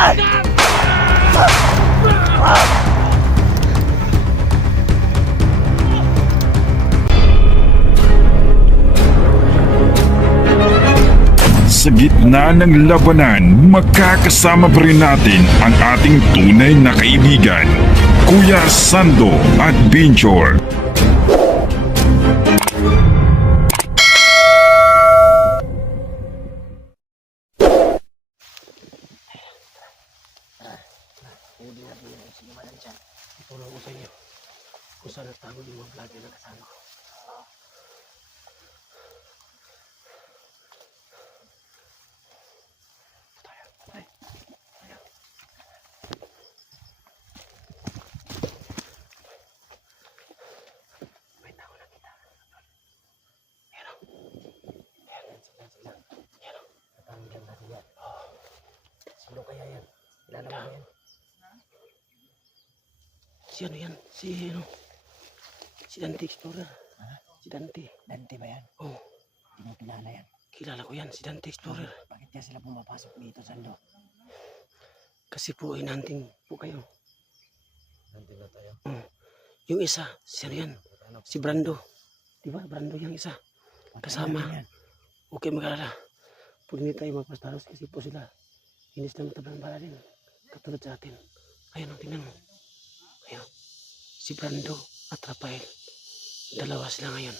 Sa gitna ng labanan, magkakasama pa rin natin ang ating tunay na kaibigan, Kuya Sando at Binchor. Hindi natin yung sinimalan dyan. Itulong ko sa inyo kung saan nagtago yung mga vlogger na kasama ko. May tao na kita. Ayan o. Ayan sila. Ayan o. Natangilan natin yan. Sino kaya yan? Kilala mo yan? Si ano yan? Si Dante Explorer. Ha? Si Dante. Dante ba yan? Oo. Hindi mo kilala yan? Kilala ko yan, si Dante Explorer. Bakit kaya sila pumapasok dito, Sando? Kasi po, hinanting po kayo. Hinanting na tayo? Oo. Yung isa, si ano yan? Si Brando. Diba? Brando yung isa. Kasama. Okay, mag-alala. Pwede hindi tayo magpastaros kasi po sila. Hindi sila matabang bala din. Katulad sa atin. Ayun, tingnan mo. Ayun. Si Brando at Rafael. Dalawa sila ngayon.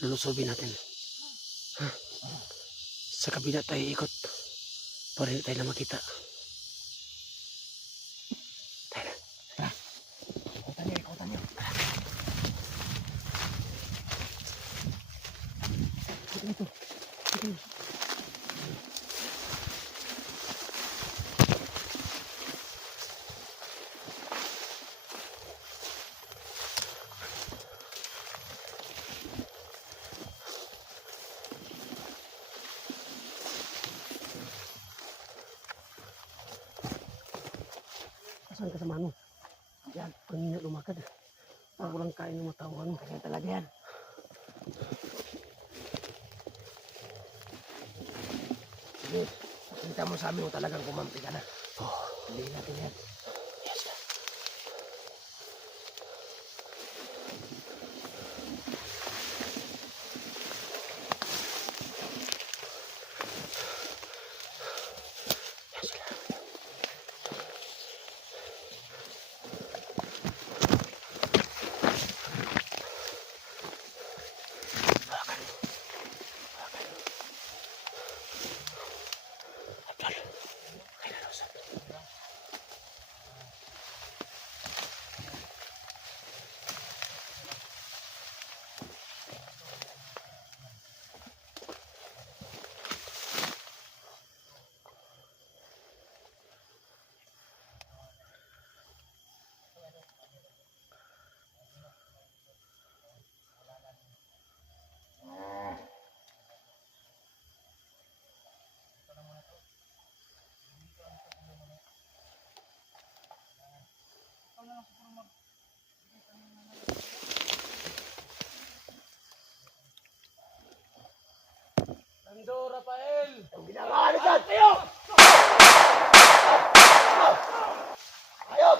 Lulusobin natin. Ha? Sa kabila tayo ikot. Para hindi tayo na makita. Tayo na. Tara. Ikutan niyo. Tara. Ito. Saan kasama mo? Yan, kanina lumakad. Parang walang kain ng matawan mo. Kaya talaga yan. Sige, pakita mo sa amin mo talagang kumampi ka na. Hindi natin yan. Yes. Sando, Rafael! Ang ginagawa nyo dyan! Tayo! Ayop!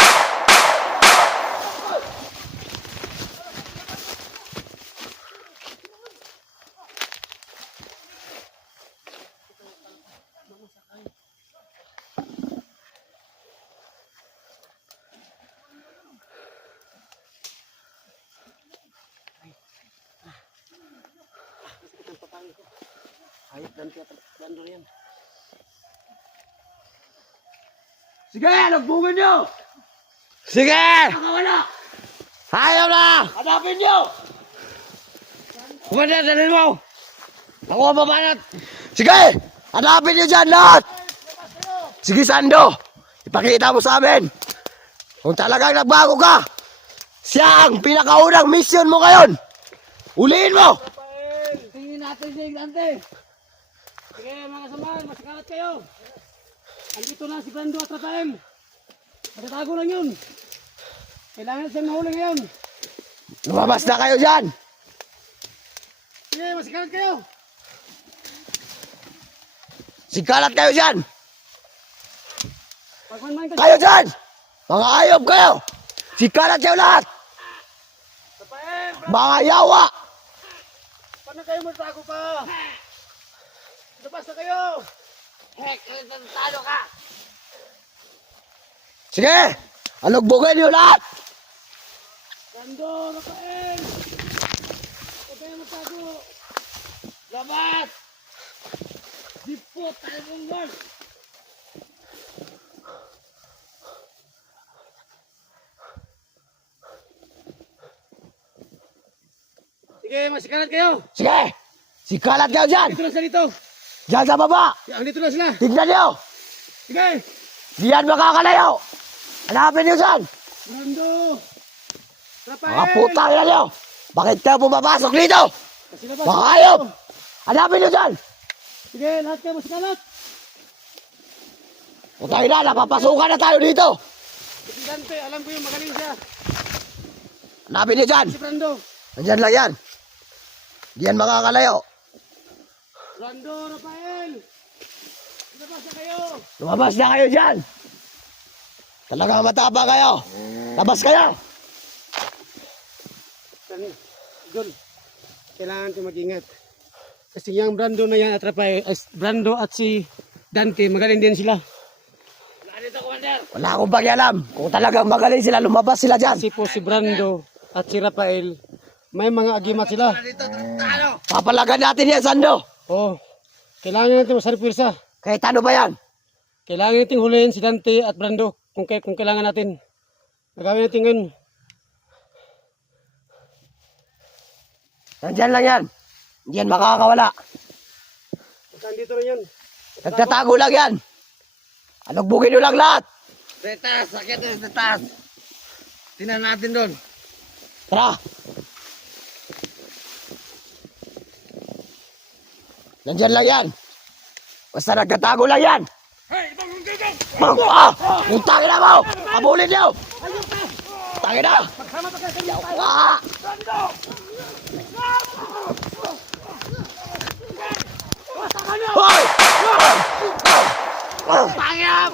Hayop dan tiap Brando yan. Sige, nagbungan nyo! Sige! Nakawala! Ayaw na! Hanapin nyo! Kumanda, dalhin mo! Ako ang babanat! Sige! Hanapin nyo dyan lahat! Sige, Sando! Ipakita mo sa amin! Kung talagang nagbago ka, siya ang pinakaunang mission mo ngayon! Ulihin mo! Tingin natin si Dante! Sige mga samahan, masikalat kayo! Andito na si Brando at Rafael! Matatago lang yun! Kailangan siyang mahuli ngayon! Lumabas na kayo dyan! Sige, masikalat kayo! Sikalat kayo dyan! Pagmanman ka. Kayo dyan! Mga ayop kayo! Sikalat kayo lahat! Rafael! Mga yawa! Paano kayo magtago pa? Labas na kayo! Talo ka! Sige! Alugbugin niyo lahat! Brando! Rafael! Huwag kayo magtago! Labas! Dipot! Tayo mong gol! Sige, masikalat kayo! Sige! Sikalat kayo dyan! Dito na sila dito! Dyan sa baba! Ang dito na sila! Tignan niyo! Sige! Diyan makakalayo! Hanapin niyo dyan! Brando! Rafael! Mga putang ina niyo! Bakit kayo pumapasok dito? Pasilabas Mga kayo. ayop! Hanapin niyo dyan! Sige, lahat kayo masikalat! Putang ina, napapasukan na tayo dito! Si Dante, alam ko yung magaling siya. Hanapin niyo dyan! Si Brando. Nandyan lang yan! Diyan makakalayo! Brando, Rafael! Labas na kayo! Lumabas na kayo dyan! Talagang matapa kayo! Labas kayo! Idol, kailangan natin mag-ingat. Kasi yung Brando na yan at Rafael, Brando at si Dante, magaling din sila. Wala akong pakialam. Kung talagang magaling sila, lumabas sila dyan. Kasi po si Brando at si Rafael, may mga agimat sila. Papalagan natin yan, Sando. Oh, kailangan natin masarap pirsa. Kahit ano ba yan? Kailangan natin hulihin si Dante at Brando kung kailangan natin. Nagawin natin ngayon. Nandyan lang yan. Diyan makakawala. Nandito na yun. Nagtatago lang yan. Alugbugin nyo lang lahat. Retas, sakit yung retas. Tingnan natin doon. Tara. Nandyan lang yan. Basta nagtatago lang yan. Utangin na mo! Abulin nyo! Utangin na! Ah! Hoy! Pangyan!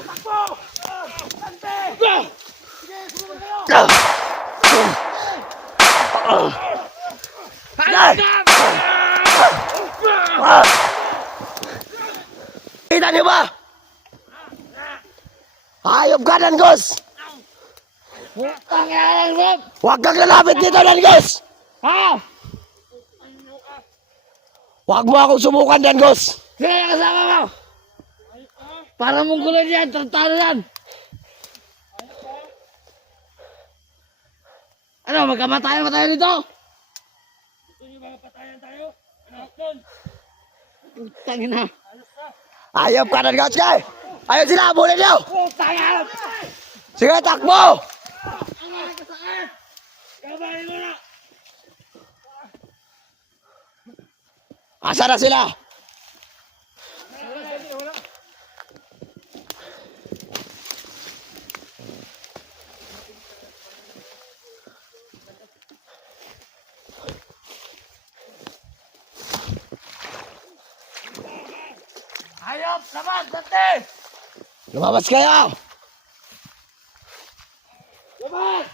Kita niyo ba? Hayop ka, Dangos! Pangyan, Rob! Huwag kang lalapit dito, Dangos! Ha? Huwag mo akong subukan, Dangos! Sige, kasama mo! Para mong gulo yan, tratado yan! Ano, magkamatayan ba tayo dito? Tangin na! Hayop ka, Dangos! Kay! Ayun sila, abulin niyo! Pangyan! Sige, takbo! Kabahin mo na! Asa na sila? Hayop! Labas! Dante! Lumabas kayo! Labas!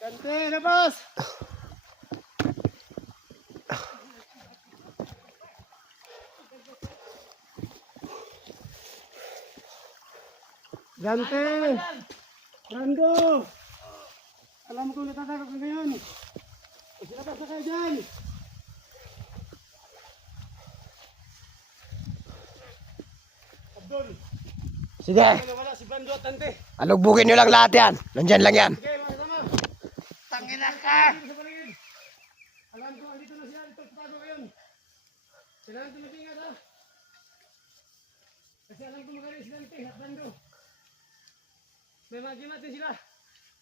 Dante, labas! Dante! Brando! Alam mo kung natatakot ka ngayon. Labas na kayo dyan! Abdul! Sige, Wala si Brando at Dante. alugbugin nyo lang lahat yan. Nandyan lang yan. Sige, mga kasama. Tangin na ka! Dito sa paligid. Alam ko, andito na siya. Ito, tago ngayon. Sila lang tumatingat ha. Kasi alam ko magaling si Dante at Brando. May mga natin sila.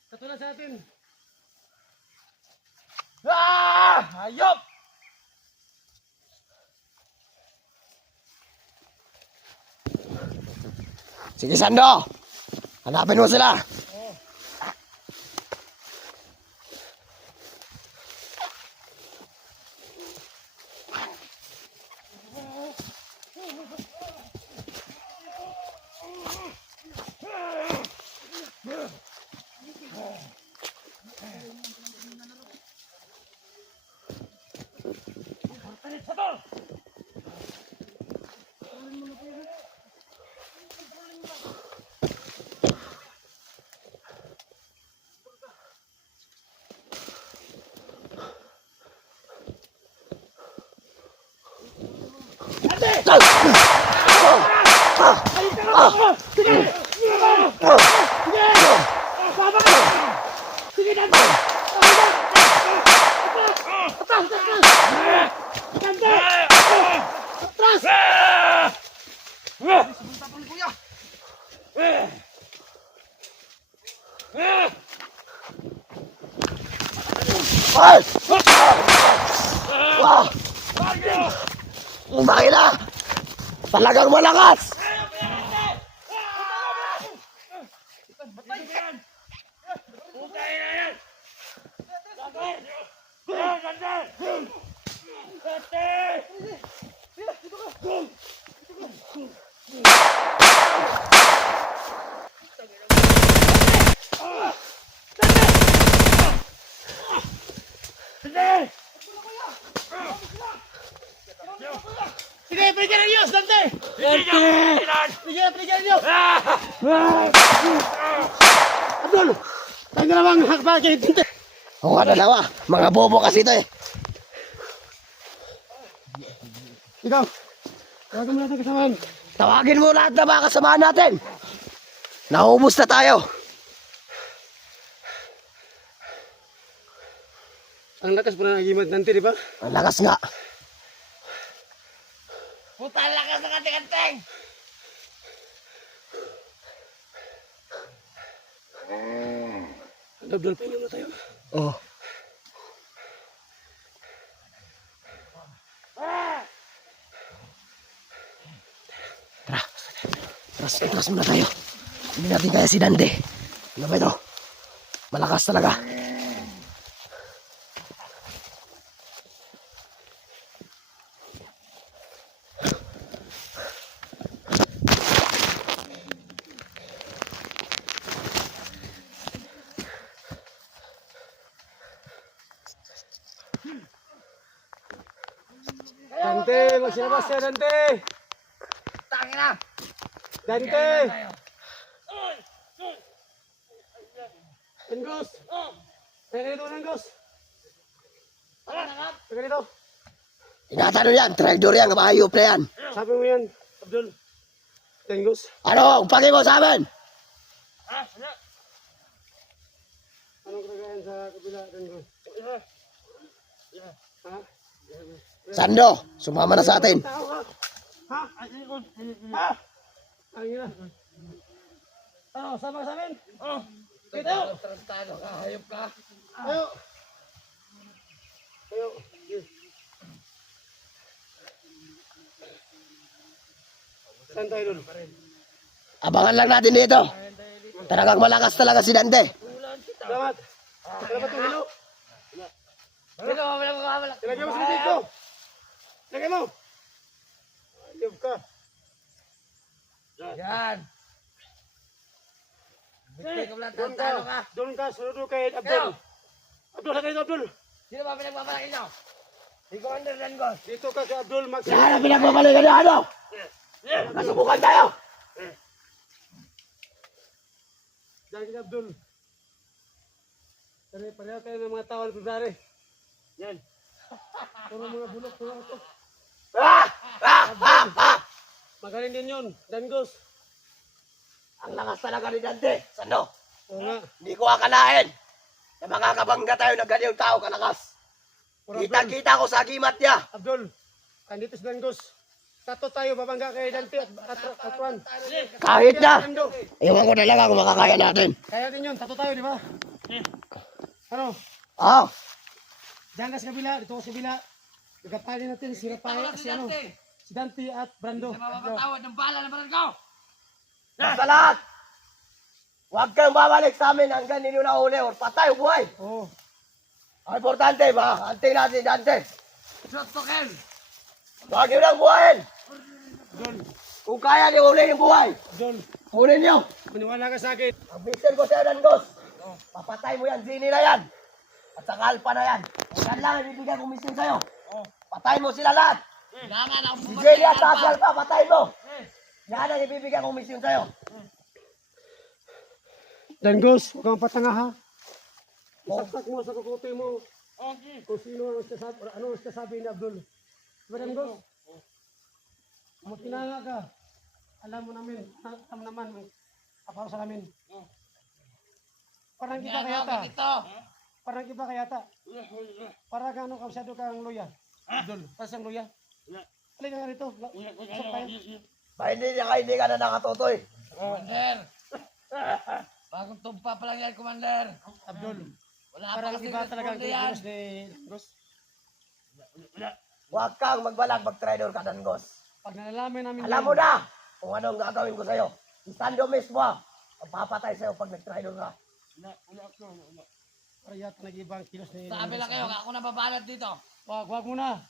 Katulad sa atin. Ah! Hayop! Sige, Sando. Hanapin mo sila. Ay! Wow! Makina! Talagang malakas! Sige, bigyan ng Diyos, Dante! Bigyan ng Diyos! Abdul! Tayo na namang hakbal kay Dante! Oo nga dalawa, mga bobo kasi ito eh. Ikaw, tawagin mo natin kasamaan. Tawagin mo lahat na mga kasamahan natin. Naubos na tayo. Ang lakas pa na nagimat Dante, di ba? Ang lakas nga. Puta, lakas ng kanting-kanting! Abdul, pahinga mo tayo. Oh. Atras muna tayo. Hindi natin kaya si Dante. Ano ba ito? Malakas talaga. Dante, magsilabas siya, Dante! Tangina! Dante! Nangos! Teka dito, Nangos! Teka dito. Ingatan yan. Traitor yan. Kapahayop na yan. Sabi mo yan, Abdul. Nangos. Ano? Pagi mo sa amin. Anong kalagayan sa kabila, Nangos? Ha? Sando, sumama na sa atin. Tao ka? Ha? Ha? Ang ina. Ano, sama ka sa amin? Oo. Kita! Tarantado ka, hayop ka. Ayo! Ayo! Saan tayo doon? Abangan lang natin dito. Talagang malakas talaga si Dante. Salamat! Salamat yung hilo! Dito, wala. Ilagay mo sa dito! Ilagay mo! Ayop ka! Yan. Bitin ko lang, Doon tarantado ka. ka! Doon ka! Sunod kay Abdul! Abdul, hagay ito, Abdul! Sino ba pinagpapalaki nyo? Si Commander Rangos. Dito ka kay Abdul Yan magsalita! ang pinagpapalikan niya, ano? Kasubukan tayo. Diyan kay Abdul! Pareho kayo ng mga tawal pagdari! Yan! Puro mga bulok, puro ito! Magaling din yun, Dangos! Ang lakas talaga ni Dante. Sando, Oo nga! hindi ko akalain na makakabangga tayo ng ganyang tao kalakas. Puro Abdul! Kita-kita ko sa agimat niya. Abdul! Andito si Dangos! Tato tayo, babangga kay Dante at Juan! Kahit na. Ando! Ewan ko na lang kung makakaya natin. Kaya din yun, tato tayo, di ba? Ano? Ah, Diyan ka sa kabila, dito ko sa kabila. Nagkapanin natin si Rapaya, si ano? Si Dante at Brando. Mapapatawad ng bala ng barangay. sa lahat. Huwag kayong babalik sa amin hanggang ninyo na uli or patay o buhay. Oo. Ang importante, anting natin Dante. Shot to kill. Huwag nyo nang buhayin. John, Kung kaya niyo uli yung buhay, John, kunin niyo. maniwala ka sa akin. Ang mission ko sa'yo, Dangos. Papatay mo yan, Zini na yan. At saka Alpha na yan. Yan lang, ibibigay kong mission sa'yo. Patay mo sila lahat. Naman ako Si Jenny at saka si Alpha, patay mo. Yan ang ibibigay kong mission sa'yo. Dangos, huwag kang patanga ha. Isaksak mo sa kukuti mo. Kung sino ang sasabi, ano ang sasabi ni Abdul. Diba Dangos? Mutinanga ka. Alam mo namin, alam naman, kaparo sa namin. Parang kita kayata. Parang iba kayata. Parang ano, kasyado kang luya. Idol, parang siyang luya. Halika nga rito. Usap tayo. Ba hindi ka na nakatutoy. Commander! Bagong tumpa pa lang yan, Commander. Abdul, Wala pa parang kasi iba talaga ang responde yan. kinikilos ni Gos. Huwag kang magbalag, mag-trader ka, Dangos. Pag nalalaman namin Alam mo na kung anong gagawin ko sa'yo. Si Sando mismo, magpapatay sa'yo pag nag-trader ka. parang yata nag-ibang kilos ni Sabi lang kayo, ako na babalat dito. Wag muna.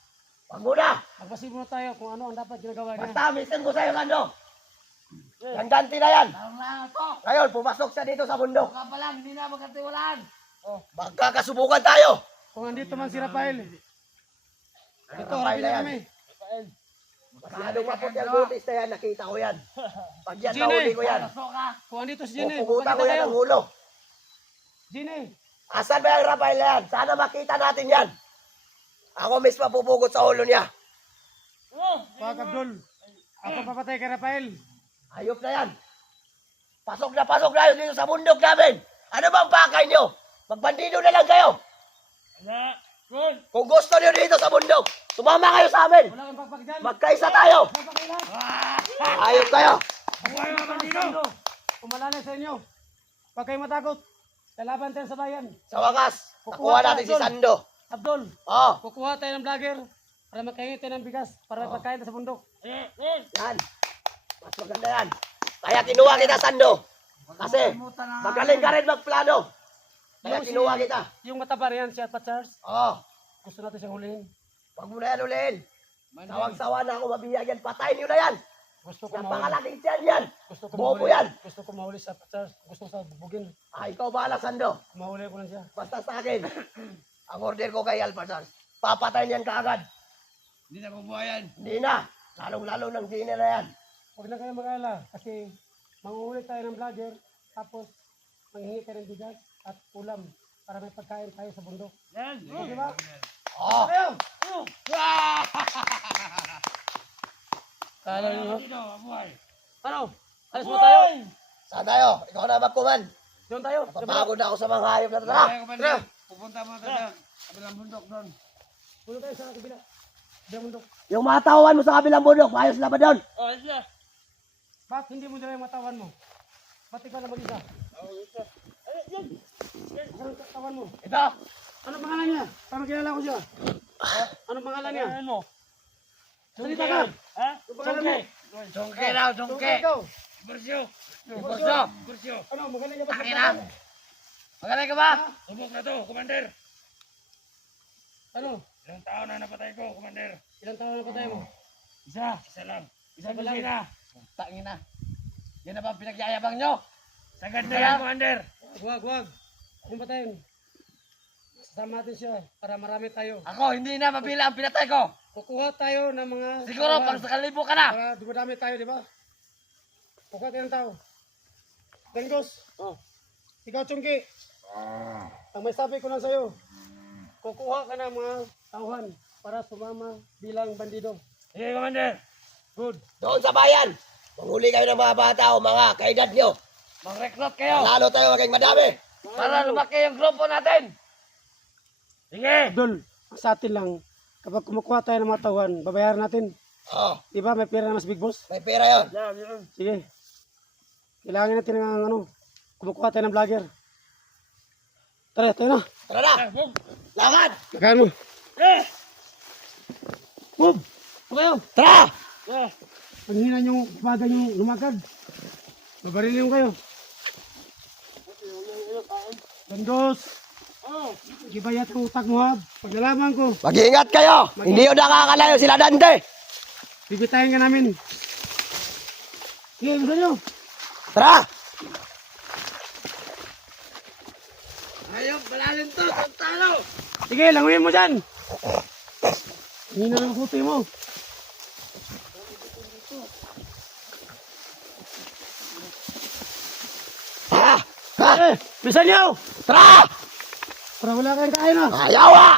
Huwag mo na! Magbasi muna tayo kung ano ang dapat ginagawa niya. Basta mission ko sa'yo, Sando. Yung ganti na yan. Larong lang ito. Ngayon, pumasok siya dito sa bundok. Baka pa lang, hindi na magkatiwalaan. Magkakasubukan tayo. Kung andito man si Rafael, ito, Rafael harapin na na yan. kami. Masyadong mapot yung notice na yan, nakita ko yan. Pag yan, Gine! nahuli ko yan. Paso ka. Kung andito si Gine, Pupugutan ko magpakita yan kayo. ng ulo. Gine, Asan ba yung Rafael na yan? Sana makita natin yan. Ako mismo pupugot sa ulo niya. wag Abdul. Ako papatay kay Rafael. Ayop na yan. Pasok na yun dito sa bundok namin. Ano bang pakay nyo? Magbandido na lang kayo. Kung gusto nyo dito sa bundok, sumama kayo sa amin. Wala kang pagpagdal. Magkaisa tayo. Papakailan. Ayop kayo. Umalalay sa inyo. Huwag kayong matakot. Lalaban tayo sa bayan. Sa wakas, nakuha natin si Sando. Abdul, Oh, kukuha tayo ng vlogger para makahingi tayo ng bigas para pagkain tayo sa bundok. yan. Mas maganda yan. Kaya kinuha kita, Sando. Kasi magaling ka rin magplano. Kaya kinuha kita. Yung mataba na yan, si Atpa Charles, Oh, gusto natin siyang hulihin. wag mo na yan ulihin. Sawang-sawa na ako mabiyag yan. Patayin nyo na yan. Gusto ko Yan mahuli. pangalaking tiyan yan. Gusto ko Bobo mahuli. yan. Gusto ko mahuli si Atpa Charles. Gusto ko sa bubugin. Ikaw bahala, Sando. Mahuli ko lang siya. Basta sa akin. Ang order ko kay Alpazar. Papatayin yan kaagad. Hindi na mabuhayan. Hindi na. Lalong-lalo ng sine na yan. Huwag na kayo mag-alala kasi manguhuli tayo ng vlogger tapos manghingi tayo ng bigas at ulam para may pagkain tayo sa bundok. Okay ba? Oh, Ayaw! Kala niyo? Ano? Alis mo tayo? saan tayo? Ikaw na magkuman. Doon tayo. Papagod na ako sa mga hayop na ito. Tara! Pupunta mo tayo. Kabilang bundok doon. Puno tayo sa kabila. Sa bundok. Yung mga tauhan mo sa kabilang bundok, maayos na ba doon? Bakit hindi mo dala yung matawan mo? Ba't ikaw na mag-isa? Ano tawan mo? Ito. Ano pangalan niya? Para makilala ko siya. Ano pangalan niya? Salita ka! Ano pangalan mo? Jongke daw, jongke. Ikaw! Bursyo. Bursyo! Ano? Magaling niya ba sa Akin pagkain? na. Magaling ka ba? Subok na to, Commander. Ano? Ilang taon na napatay ko, Commander. Ilang taon na patay mo? Isa lang. Isa pa lang. Tangin na. Yan na ba ang pinagyayabang nyo? Sagad na yan, Commander. Huwag. Kung patayin. Sasama natin siya para marami tayo. Ako, hindi na mabila ang pinatay ko. Kukuha tayo ng mga... Siguro, pang sa kalibo ka na. Para dumadami tayo, di ba? Kukuha tayo ng tao. Dengos. Ikaw, Chungki. Ang may sabi ko lang sa'yo. Kukuha ka ng mga tauhan para sumama bilang bandido. Sige, Commander. Good. Doon sa bayan. Manghuli kayo ng mga bata o mga kaedad nyo. Mag-recruit kayo. Lalo tayo maging madami. Para lumaki yung grupo natin. Sige. Abdul, sa atin lang, kapag kumukuha tayo ng mga tauhan, babayaran natin. Oh, Di ba? May pera na mas big boss. may pera yun. Sige. Kailangan natin ng kumukuha tayo ng vlogger. Tara, tayo na. Tara na. Lakad. Lakayan mo. Move! Tumayo! Tara. Pag hina nyo, umaga nyo lumakad. Babarilin mo kayo. Gandos! Gibayat ang utak mo ha. Pag nalaman ko, Mag-iingat kayo. Hindi yun nakakalayo sila Dante. bibitayin ka namin. Sige, gusto nyo. Tara. Ayun, malalim to. Talo. Sige, languyin mo dyan. Hina ng puti mo. Bisan nyo! Tara. Para wala kang kain ha. Ayaw ah.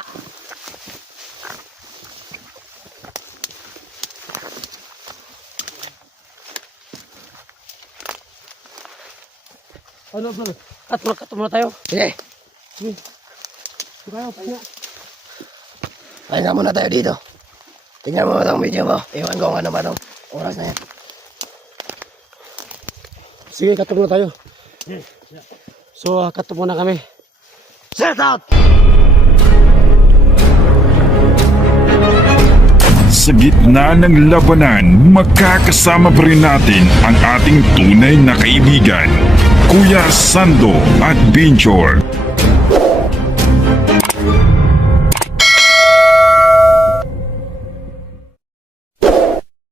Ano, brother? Cut muna tayo. Sige. Sige. Tayo, pahinga. Pahinga muna tayo dito. Tingnan mo itong video mo. Ewan ko kung ano ba itong oras na yan. Sige, cut muna tayo. So, cut muna kami. Set out! Sa gitna ng labanan, magkakasama pa rin natin ang ating tunay na kaibigan, Kuya Sando at Binchor.